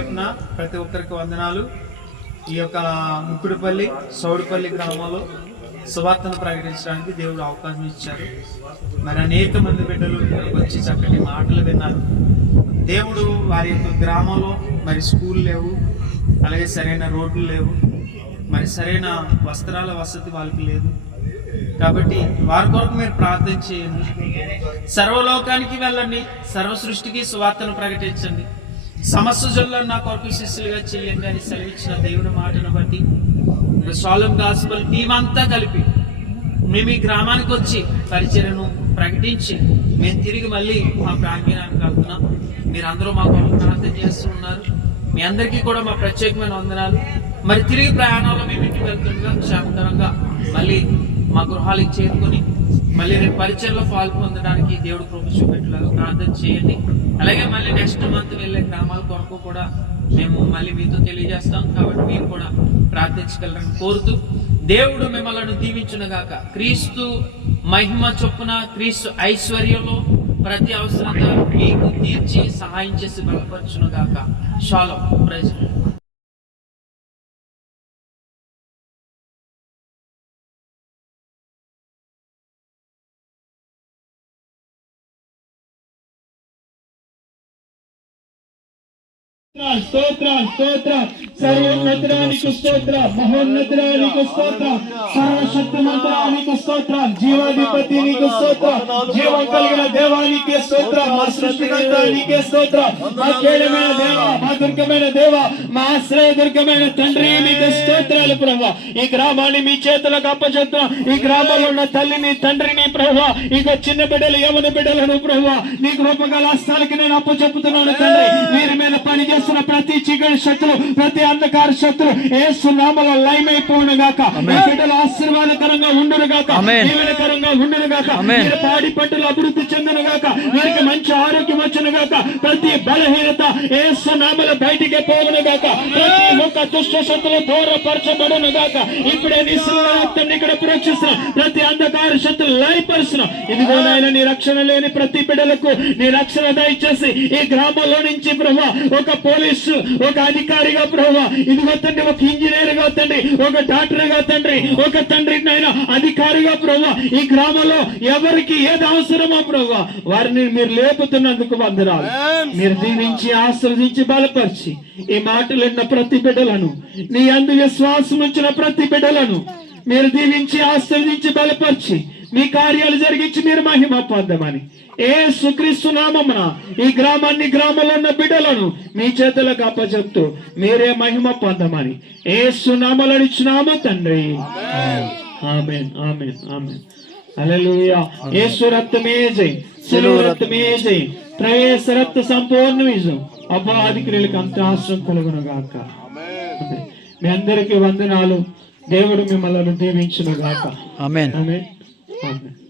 ప్రతి ఒక్కరికి వందనాలు. ఈ యొక్క ముక్కుడుపల్లి సౌడుపల్లి గ్రామంలో సువార్తను ప్రకటించడానికి దేవుడు అవకాశం ఇచ్చారు. మరి అనేక మంది బిడ్డలు వచ్చి చక్కటి మాటలు విన్నారు. దేవుడు వారి యొక్క గ్రామంలో మరి స్కూల్ లేవు అలాగే సరైన రోడ్లు లేవు మరి సరైన వస్త్రాల వసతి వాళ్ళకి లేదు. కాబట్టి వారి కొరకు మీరు ప్రార్థన చేయండి. సర్వలోకానికి వెళ్ళండి సర్వ సృష్టికి సువార్తను ప్రకటించండి. సమస్త జల్లో నా కొరకు శిష్యులుగా చేయండి అని సెలవిచ్చిన దేవుని మాటను బట్టి సాలం గాస్పల్ టీమంతా కలిపి మేము ఈ గ్రామానికి వచ్చి పరిచయను ప్రకటించి మేము తిరిగి మళ్ళీ మా ప్రాంగణానికి వెళ్తున్నాం. మీరందరూ మా కొరకు ప్రార్థన చేస్తున్నారు మీ అందరికీ కూడా మా ప్రత్యేకమైన వందనాలు. మరి తిరిగి ప్రయాణంలో మేము ఇంటికి వెళ్తుండగా క్షేమకరంగా మళ్ళీ మా గృహాలకు చేరుకొని మళ్ళీ రేపు పరిచయంలో పాల్పొందడానికి దేవుడు కృప చూపెట్టలాగా ప్రార్థన చేయండి. అలాగే మళ్ళీ నెక్స్ట్ మంత్ వెళ్ళే గ్రామాల కొరకు కూడా మేము మళ్ళీ మీతో తెలియజేస్తాం. కాబట్టి మీరు కూడా ప్రార్థించగలరని కోరుతూ దేవుడు మిమ్మల్ని దీవించునుగాక. క్రీస్తు మహిమ చొప్పున క్రీస్తు ఐశ్వర్యంలో ప్రతి అవసరంగా మీకు తీర్చి సహాయం చేసి బలపరచునుగాక. షాలో ప్రజలు స్తోత్ర స్తోత్ర సర్వోన్నతరానికి స్తోత్ర మహోన్నతరానికి స్తోత్ర సర్వశక్తిమంతరానికి స్తోత్ర జీవాధిపతి నీకు స్తోత్ర జీవం కలిగిన దేవానికి స్తోత్ర మా సృష్టికర్తానికి స్తోత్ర మా కేడమైన దేవ మా దుర్గమైన దేవ మా ఆశ్రయ దుర్గమైన తండ్రి నీకు స్తోత్రాలు ప్రభా. ఈ గ్రామాన్ని మీ చేతులకు అప్పచెప్తా. ఈ గ్రామంలో ఉన్న తల్లిని తండ్రిని ప్రభా ఇక చిన్న బిడ్డలు యవన బిడ్డలను ప్రభా నీ కృపగల హస్తాలకి నేను అప్పు చెప్తున్నాను తండ్రి. వీరి మీద పని చేస్తున్న ప్రతి చీకటి శత్రు ప్రతి అంధకార శత్రు ఏసు నామల లైమ్ అయిపోను గాక. బిడ్డలు ఆశీర్వాదకరంగా ఉండును గాక. దీవెనకరంగా ఉండును గాక. వీరి పాడి పంటలు అభివృద్ధి చెందును గాక. వీరికి మంచి ఆరోగ్యం వచ్చును గాక. ప్రతి బలహీనత ఏసు నామల బయటికి పోవును గాక. ప్రతి ఒక్క దుష్ట శక్తులు దూరపరచబడును గాక. ఇప్పుడే నీ ఇక్కడ ప్రోక్షిస్తున్న. ప్రతి అంధకార శక్తులు లయపరుస్తున్న. ఇదిగో నాయన నీ రక్షణ లేని ప్రతి బిడ్డలకు నీ రక్షణ దయచేసి ఈ గ్రామంలో నుంచి ప్రభా ఒక పోలీసు ఒక అధికారిగా ప్రభా ఇదిగో తండ్రి ఒక ఇంజనీర్గా తండ్రి ఒక డాక్టర్గా తండ్రి ఒక తండ్రి నాయన అధికారిగా ప్రభా ఈ గ్రామంలో ఎవరికి ఏది అవసరమో ప్రభా వారిని మీరు లేపుతున్నందుకు వందనాలు. మీరు దీవించి ఆశ్రదించి బలపరిచి ఈ మాటలు విన్న ప్రతి బిడ్డలను నీ అందు విశ్వాసం ఉంచిన ప్రతి బిడ్డలను మీరు దీవించి ఆశ్రదించి బలపరిచి మీ కార్యాలు జరిగించి మీరు మహిమ పొందమని. ఏ సుక్రీస్తు నామమున ఈ గ్రామాన్ని గ్రామంలో ఉన్న బిడ్డలను మీ చేతులకు అప్పచెప్తూ మీరే మహిమ పొందమని. ఏ సునామలను ఇచ్చినామో తండ్రి. Amen amen amen. Hallelujah. Yesu రక్తమే జై. సిలువ రక్తమే జై. ప్రవేశ రక్త సంపూర్ణ విజయం అపవాది క్రియలకు అంత ఆశ్రయం కలుగును గాక ఆమేన్. మీ అందరికీ వందనాలు. దేవుడు మిమ్మల్ని దీవించును గాక ఆమెన్. ఆమెన్. Yeah.